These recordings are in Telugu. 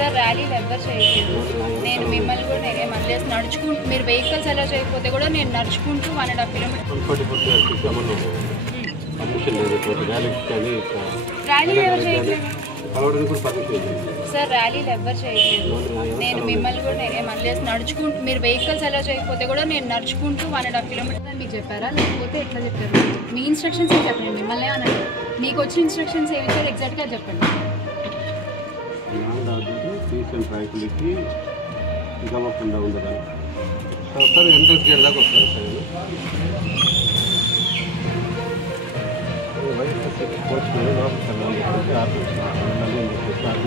సార్ ర్యాలీలు ఎవ్వరు చేయలేదు. నేను మిమ్మల్ని కూడా నేనేమనలే. నడుచుకుంటూ మీరు వెహికల్స్ అలా చేయకపోతే కూడా నేను నడుచుకుంటూ 1.5 కిలోమీటర్ ర్యాలీలు ఎవరు చేయట్లేదు సార్. ర్యాలీలు ఎవ్వరు చేయలేదు. నేను మిమ్మల్ని కూడా నేనేమనలేదు. నడుచుకుంటూ మీరు వెహికల్స్ అలా చేయకపోతే కూడా నేను నడుచుకుంటూ 1.5 కిలోమీటర్ మీకు చెప్పారా, లేకపోతే ఎట్లా చెప్పారు? మీ ఇన్స్ట్రక్షన్స్ ఏం చెప్పండి. మిమ్మల్ని అనండి. మీకు వచ్చిన ఇన్స్ట్రక్షన్స్ ఏమి ఇచ్చారు ఎగ్జాక్ట్గా చెప్పండి. ట్రాకులకి ఇవ్వకుండా ఉండదని సార్ ఎంట్రన్స్ గేట్ దాకా వస్తారు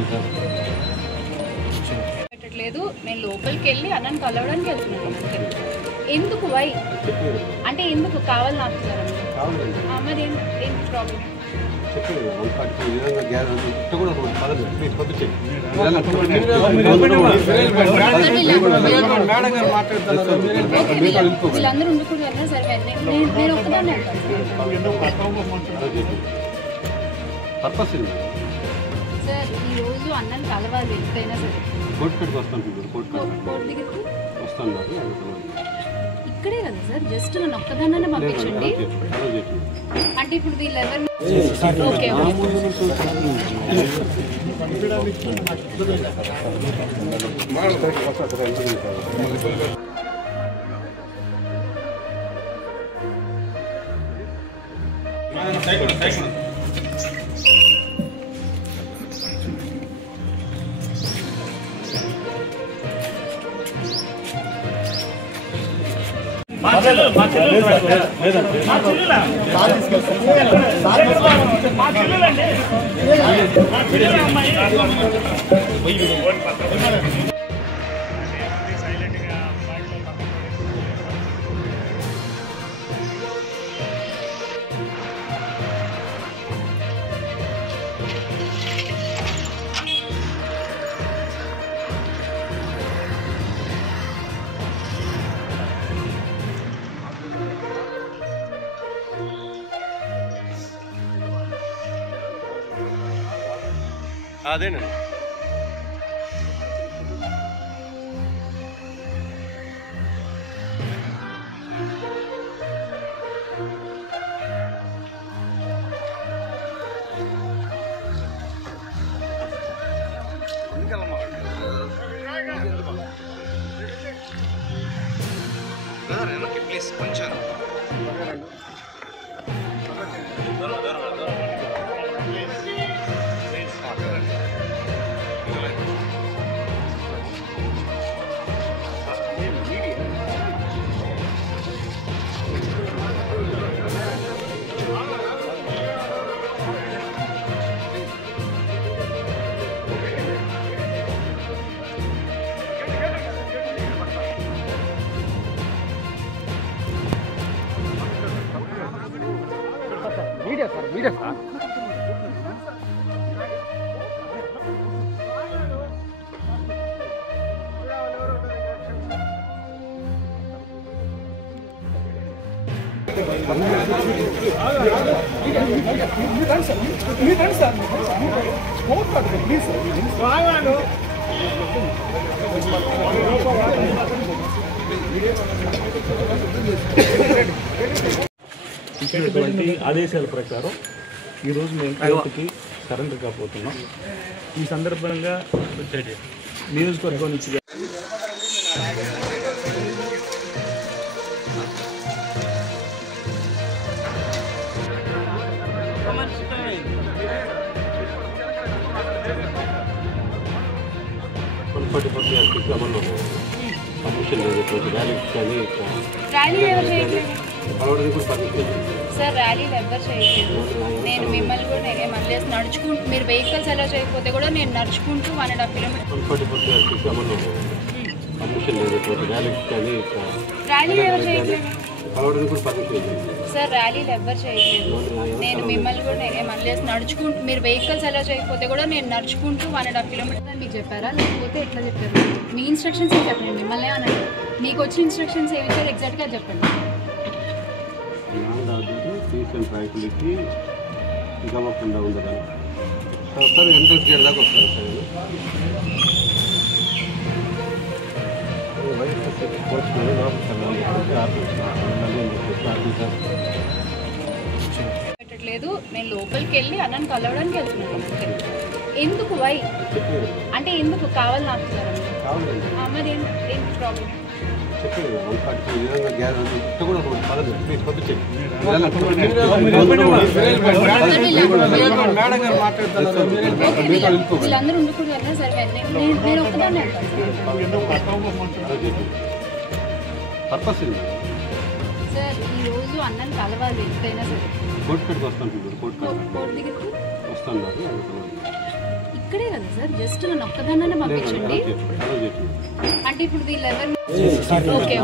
సార్ పెట్టట్లేదు. నేను లోపలికి వెళ్ళి అన్నను కలవడానికి వెళ్తున్నాను. ఎందుకు వై అంటే ఎందుకు కావాలి నాకు మరి ఏంటి ప్రాబ్లం? వీళ్ళందరూ ఉండకూడదు అన్నా సరే. నేను ఒక్కదాన్ని సార్. ఈరోజు అన్నను కలవాలి ఎక్కడైనా సరే. ఇక్కడే కదా సార్. జస్ట్ నన్ను ఒక్కదాన్ని పంపించండి. అంటే ఇప్పుడు వీళ్ళెవరు ఓకే అదేనండి. ప్లీజ్ కొంచెం వీడియో సార్. ఇచ్చినటువంటి ఆదేశాల ప్రకారం ఈరోజు మేము కోర్టుకి సరెండర్ కాబోతున్నాం. ఈ సందర్భంగా నియోజకవర్గం నుంచి సార్. ర్యాలీలు ఎవ్వరు చేయలేదు. నేను మిమ్మల్ని కూడా నేనేమనలేదు. నడుచుకుంటూ మీరు వెహికల్స్ అలా చేయకపోతే కూడా నేను నడుచుకుంటూ 1.5 కిలోమీటర్ ర్యాలీలు ఎవరు చేయట్లేదు సార్ ర్యాలీలు ఎవ్వరు చేయట్లేదు. నేను మిమ్మల్ని కూడా నేనే మళ్ళీ నడుచుకుంటూ మీరు వెహికల్స్ అలా చేయకపోతే కూడా నేను నడుచుకుంటూ 1.5 కిలోమీటర్స్ మీకు చెప్పారా, లేకపోతే ఎట్లా చెప్పారు? మీ ఇన్స్ట్రక్షన్స్ ఏం చెప్పండి, మిమ్మల్ని అనండి. మీకు వచ్చిన ఇన్స్ట్రక్షన్స్ ఏమి ఇచ్చారు ఎగ్జాక్ట్గా చెప్పండి. సీసన్ ట్రాఫిక్కి ఇవ్వకుండా ఉండదని సార్ ఎంట్రన్స్ గేట్ దాకా వస్తారు సార్. పెట్టట్లేదు, నేను లోపలికి వెళ్ళి అన్నను కలవడానికి వెళ్తున్నాను. ఎందుకు వై అంటే ఎందుకు కావాలని ఆపుతున్నారు? మరి ఏంటి ప్రాబ్లం? వీళ్ళందరూ ఉండకూడదు అన్నా సరే, నేను ఒక్కదాన్ని సార్. ఈ రోజు అన్నను కలవాలి ఎంతైనా సరే. ఇక్కడే కదా సార్, జస్ట్ నన్ను ఒక్కదాన్ని పంపించండి. అంటే ఇప్పుడు వీళ్ళెవరు ఓకే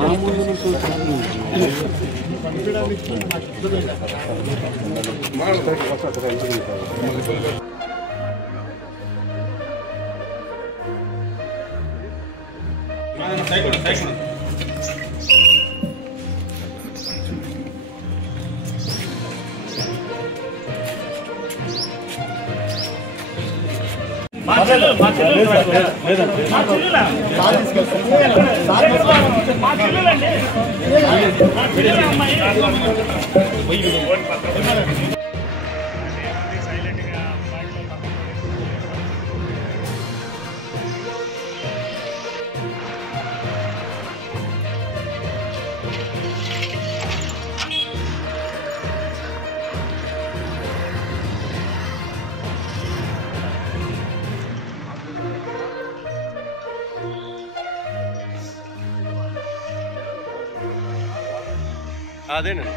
అదేనండి.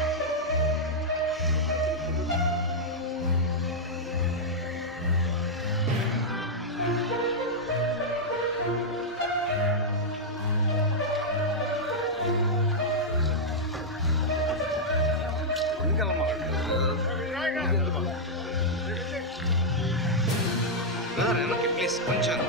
ప్లీజ్ కొంచెం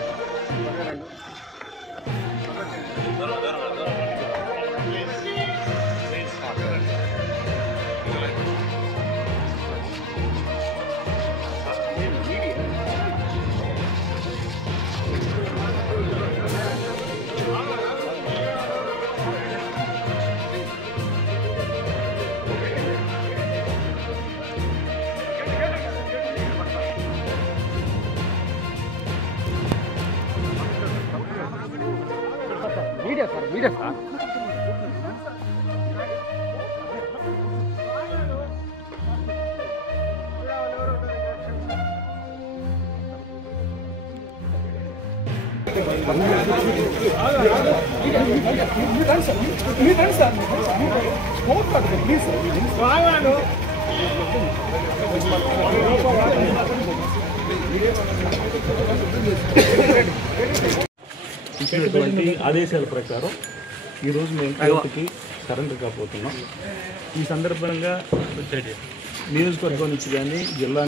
వీడియో సార్. ఇచ్చినటువంటి ఆదేశాల ప్రకారం ఈరోజు మేము కోర్టుకి సరెండర్ కాబోతున్నాం. ఈ సందర్భంగా నియోజకవర్గం నుంచి కానీ జిల్లా